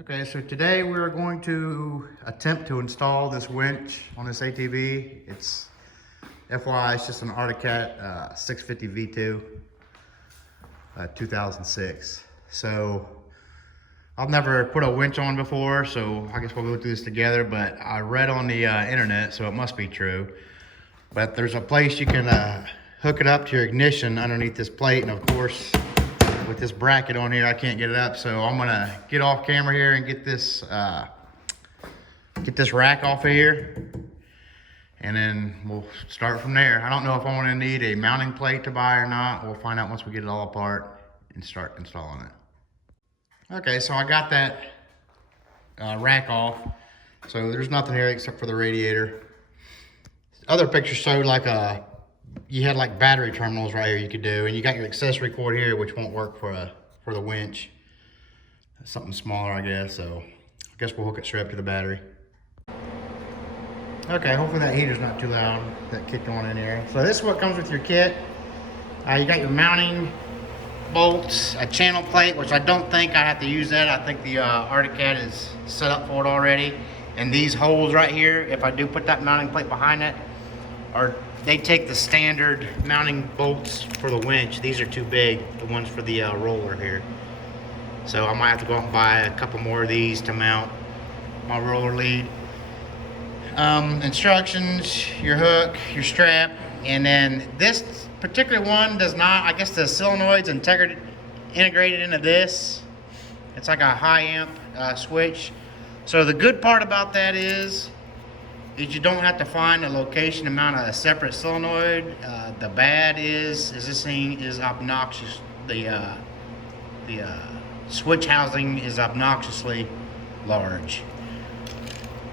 Okay, so today we're going to attempt to install this winch on this ATV. It's FYI, it's just an Arctic Cat 650 V2 2006. So I've never put a winch on before, so I guess we'll go through this together, but I read on the internet, so it must be true. But there's a place you can hook it up to your ignition underneath this plate, and of course, with this bracket on here, I can't get it up, so I'm gonna get off camera here and get this rack off of here, and then we'll start from there. I don't know if I'm gonna need a mounting plate to buy or not. We'll find out once we get it all apart and start installing it. Okay, so I got that rack off, so there's nothing here except for the radiator. Other pictures showed like you had like battery terminals right here you could do, and you got your accessory cord here, which won't work for the winch. Something smaller, I guess. So I guess we'll hook it straight up to the battery. Okay, hopefully that heater's not too loud. That kicked on in here. So this is what comes with your kit. You got your mounting bolts, a channel plate, which I don't think I have to use that. I think the Arctic Cat is set up for it already. And these holes right here, if I do put that mounting plate behind it, they take the standard mounting bolts for the winch. These are too big, the ones for the roller here. So I might have to go out and buy a couple more of these to mount my roller lead. Instructions, your hook, your strap, and then this particular one does not, I guess the solenoid's integrated into this. It's like a high amp switch. So the good part about that is you don't have to find a location to mount a separate solenoid. The bad is this thing is obnoxious. The switch housing is obnoxiously large.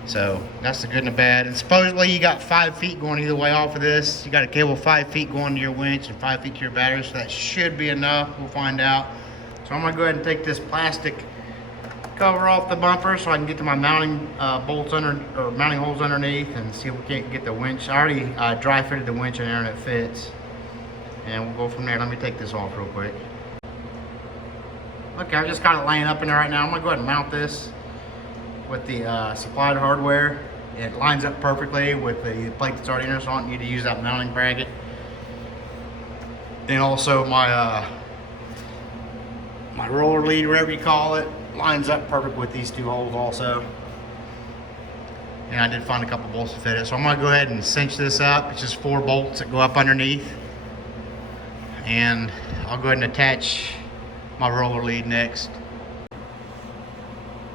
So that's the good and the bad. And supposedly you got 5 feet going either way off of this. You got a cable 5 feet going to your winch and 5 feet to your battery, so that should be enough. We'll find out. So I'm gonna go ahead and take this plastic cover off the bumper so I can get to my mounting bolts mounting holes underneath, and see if we can't get the winch. I already dry fitted the winch in there and it fits, and we'll go from there. Let me take this off real quick. Okay, I've just got it laying up in there right now. I'm gonna go ahead and mount this with the supplied hardware. It lines up perfectly with the plate that's already in there, so I don't need to use that mounting bracket. Then also my roller lead, whatever you call it, lines up perfect with these two holes also. And I did find a couple bolts to fit it. So I'm gonna go ahead and cinch this up. It's just 4 bolts that go up underneath. And I'll go ahead and attach my roller lead next.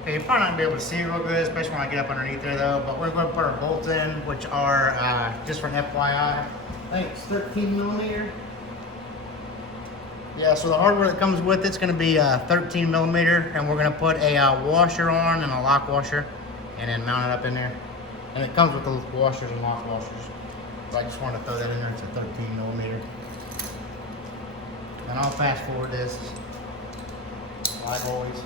Okay, you're probably not gonna be able to see it real good, especially when I get up underneath there though, but we're gonna put our bolts in, which are, just for an FYI, I think it's 13 millimeter. Yeah, so the hardware that comes with it's going to be 13 millimeter, and we're going to put a washer on and a lock washer, and then mount it up in there. And it comes with the washers and lock washers. So I just wanted to throw that in there. It's a 13 millimeter. And I'll fast forward this, like always.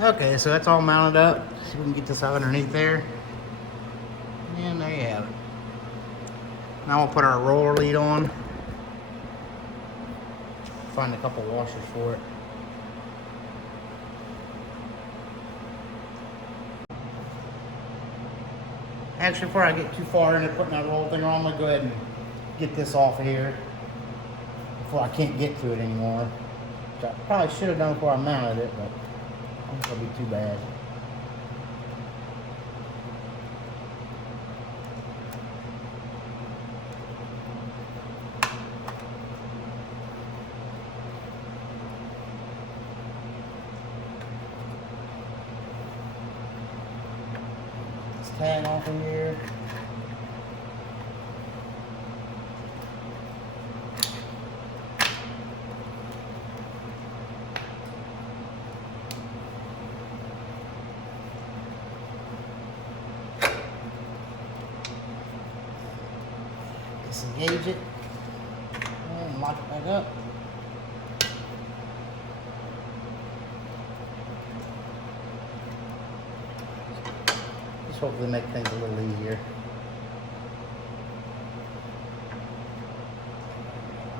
Okay, so that's all mounted up. See if we can get this out underneath there. And there you have it. Now we'll put our roller lead on. Find a couple washers for it. Actually, before I get too far into putting that roller thing on, I'm gonna go ahead and get this off of here before I can't get to it anymore. Which I probably should have done before I mounted it, but I don't think it'll be too bad. This tag off of here. disengage it and lock it back up. Just hopefully make things a little easier.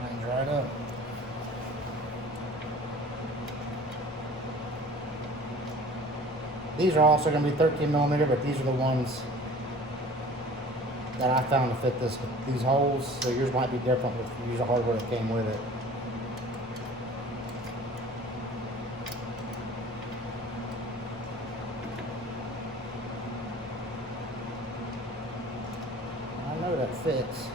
Lines right up. These are also going to be 13 millimeter, but these are the ones that I found to fit these holes. So yours might be different if you use the hardware that came with it. I know that fits.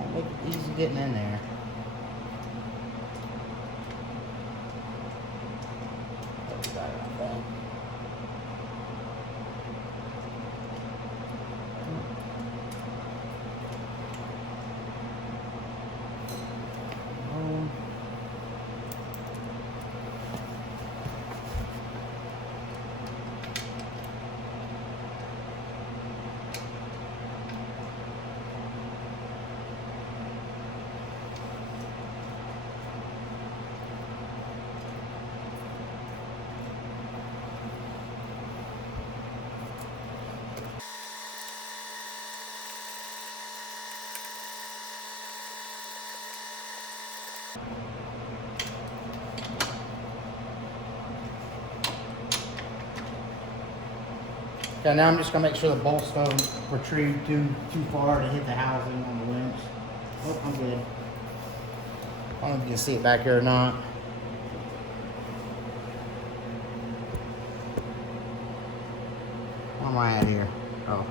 I'll make it easy getting in there. Okay, now I'm just gonna make sure the bolts don't protrude too far to hit the housing on the winch. Oh, I'm good. I don't know if you can see it back here or not. Where am I at here? Oh.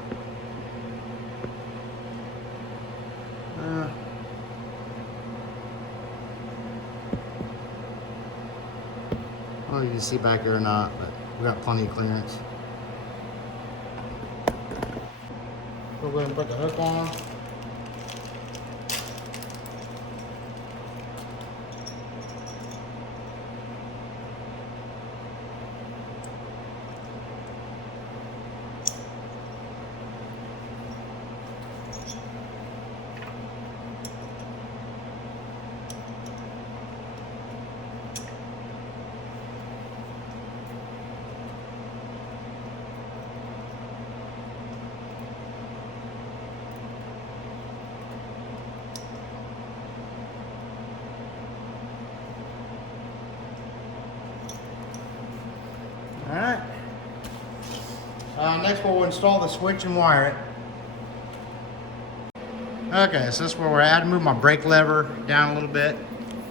I don't know if you can see back here or not, but we got plenty of clearance. We'll go ahead and put the hook on. Alright. Next we'll install the switch and wire it. Okay, so this is where we're at. I moved my brake lever down a little bit.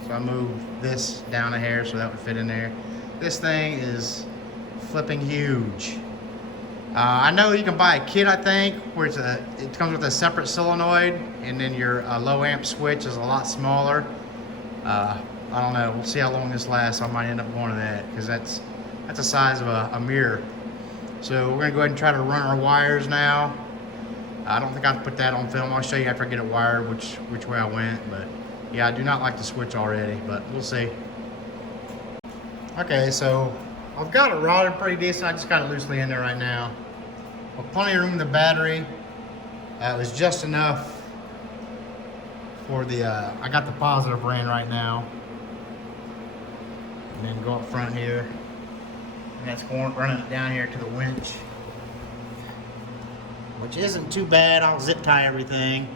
So I moved this down a hair so that would fit in there. This thing is flipping huge. I know you can buy a kit, I think, where it comes with a separate solenoid, and then your low amp switch is a lot smaller. I don't know. We'll see how long this lasts. I might end up going to that because that's the size of a mirror. So we're gonna go ahead and try to run our wires now. I don't think I've put that on film. I'll show you after I get it wired which way I went. But yeah, I do not like the switch already, but we'll see. Okay, so I've got it routed pretty decent. I just got it loosely in there right now. Well, plenty of room in the battery. It was just enough for the, I got the positive ran right now. And then go up front here. And that's running it down here to the winch. Which isn't too bad. I'll zip tie everything.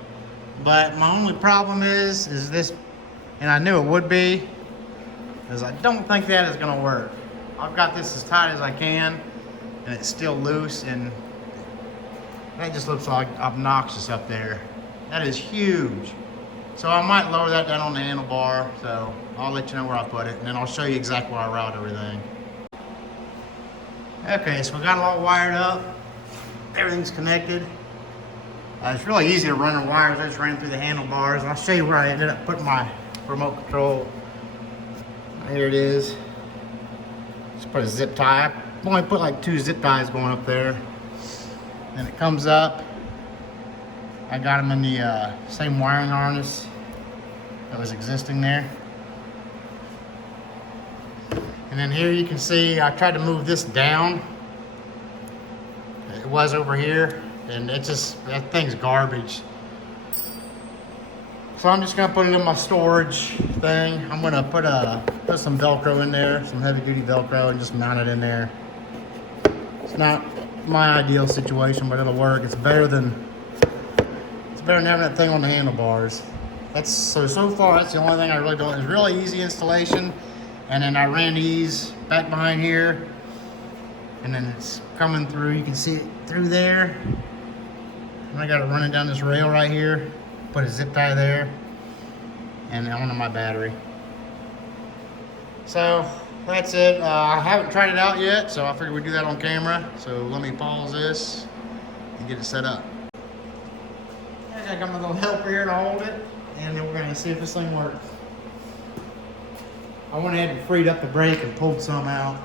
But my only problem is this, and I knew it would be, is I don't think that is gonna work. I've got this as tight as I can, and it's still loose, and that just looks like obnoxious up there. That is huge. So I might lower that down on the handlebar, so I'll let you know where I put it, and then I'll show you exactly where I route everything. Okay, so we got it all wired up. Everything's connected. It's really easy to run the wires. I just ran through the handlebars. I'll show you where I ended up putting my remote control. Here it is. Just put a zip tie. I only put like 2 zip ties going up there. And it comes up. I got them in the same wiring harness that was existing there. And then here you can see I tried to move this down. It was over here, and it just, that thing's garbage. So I'm just gonna put it in my storage thing. I'm gonna put some Velcro in there, some heavy duty Velcro, and just mount it in there. It's not my ideal situation, but it'll work. It's better than having that thing on the handlebars. That's so far that's the only thing I really don't. It's really easy installation, and then I ran these back behind here, and then it's coming through. You can see it through there. And I got it running down this rail right here. Put a zip tie there, and onto my battery. So that's it. I haven't tried it out yet, so I figured we'd do that on camera. So let me pause this and get it set up. I got my little helper here to hold it, and then we're gonna see if this thing works. I went ahead and freed up the brake and pulled some out.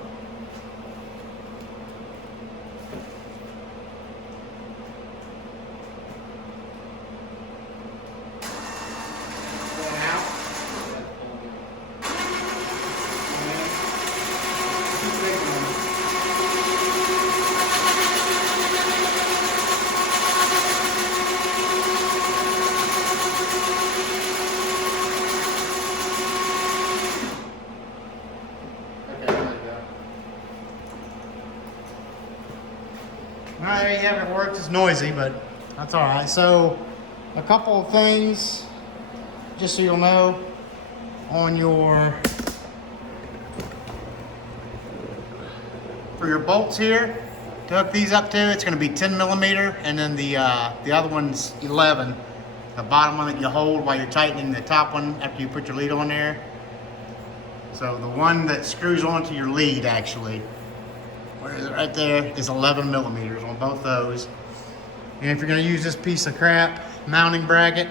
Alright, there you have it. It works. It's noisy, but that's alright. So, a couple of things, just so you'll know, on your, for your bolts here, to hook these up to, it's going to be 10 millimeter, and then the other one's 11. The bottom one that you hold while you're tightening the top one after you put your lead on there. So the one that screws onto your lead, actually, where is it? Right there, is 11 millimeters on both those. And if you're going to use this piece of crap mounting bracket,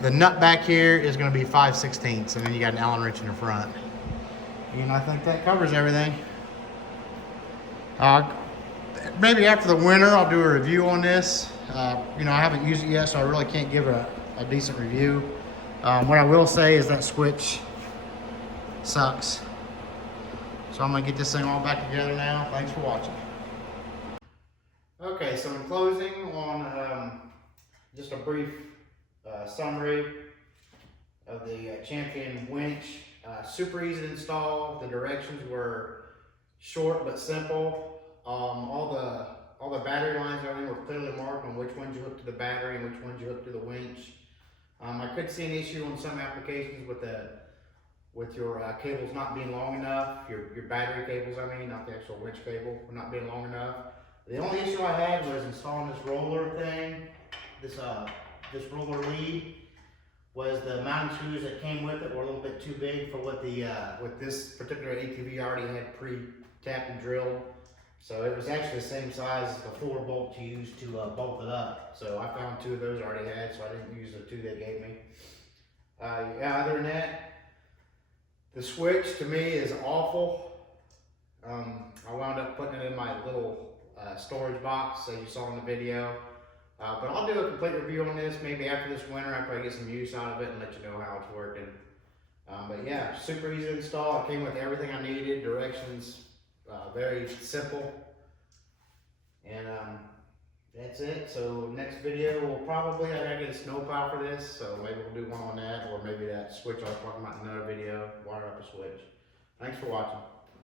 the nut back here is going to be 5/16, and then you got an Allen wrench in the front. And I think that covers everything. Maybe after the winter I'll do a review on this. You know, I haven't used it yet, so I really can't give a decent review. What I will say is that switch sucks. So I'm gonna get this thing all back together now. Thanks for watching. Okay, so in closing on just a brief summary of the Champion winch. Super easy to install. The directions were short but simple. All the battery lines and everything were clearly marked on which ones you hook to the battery and which ones you hook to the winch. I could see an issue on some applications with your cables not being long enough, your battery cables, I mean, not the actual winch cable, not being long enough. The only issue I had was installing this roller thing, this roller lead, was the mounting screws that came with it were a little bit too big for what what this particular ATV already had pre-tapped and drilled. So it was actually the same size as the 4 bolts used to bolt it up. So I found 2 of those I already had, so I didn't use the 2 they gave me. Yeah, other than that, the switch to me is awful. I wound up putting it in my little storage box as you saw in the video. But I'll do a complete review on this maybe after this winter after I get some use out of it and let you know how it's working. But yeah, super easy to install. It came with everything I needed, directions, very simple. And that's it. So next video will probably, I gotta get a snowplow for this, so maybe we'll do one on that, or maybe that switch I was talking about in another video, wire up a switch. Thanks for watching.